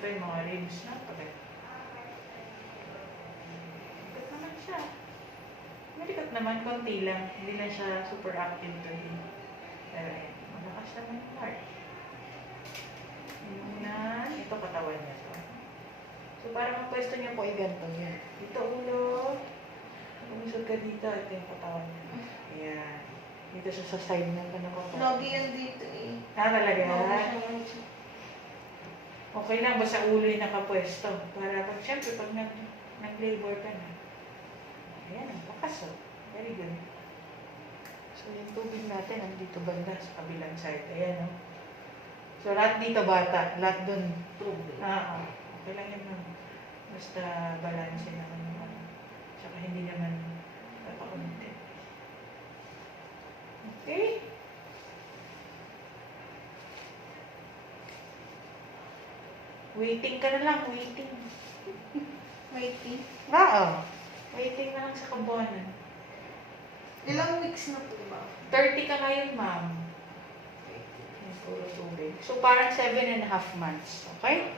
ito yung mga ribs na. Pagkat naman siya. Malikat naman, konti lang. Hindi na siya super active today. Pero ayan, malakas naman yung heart. Yun, ito katawan niya. So, para magpwesto niya po ay ganito yan. Dito ulo. Umusod ka dito. Ito yung katawan niya. Ayan. Dito siya sa side ng katawan. Lagi yan dito eh. Talaga? Okay lang, basta ulo yung nakapwesto. Para pag, syempre, pag nag-labor ka na. Ayan, ang bakas oh. Very good. So, yung tubig natin, nandito banda sa kabilang side. Ayan oh. So, lahat dito bata. Lahat dun. Tubig. Okay lang yun ma'am. Basta balance naman yung ano. Tsaka hindi naman papakunti. Okay? Waiting ka na lang, waiting. Waiting. Waiting na lang sa kabuanan. Ilang weeks na po ba? 30 ka ngayon, ma'am. Yung puro tubig. So, parang 7.5 months. Okay?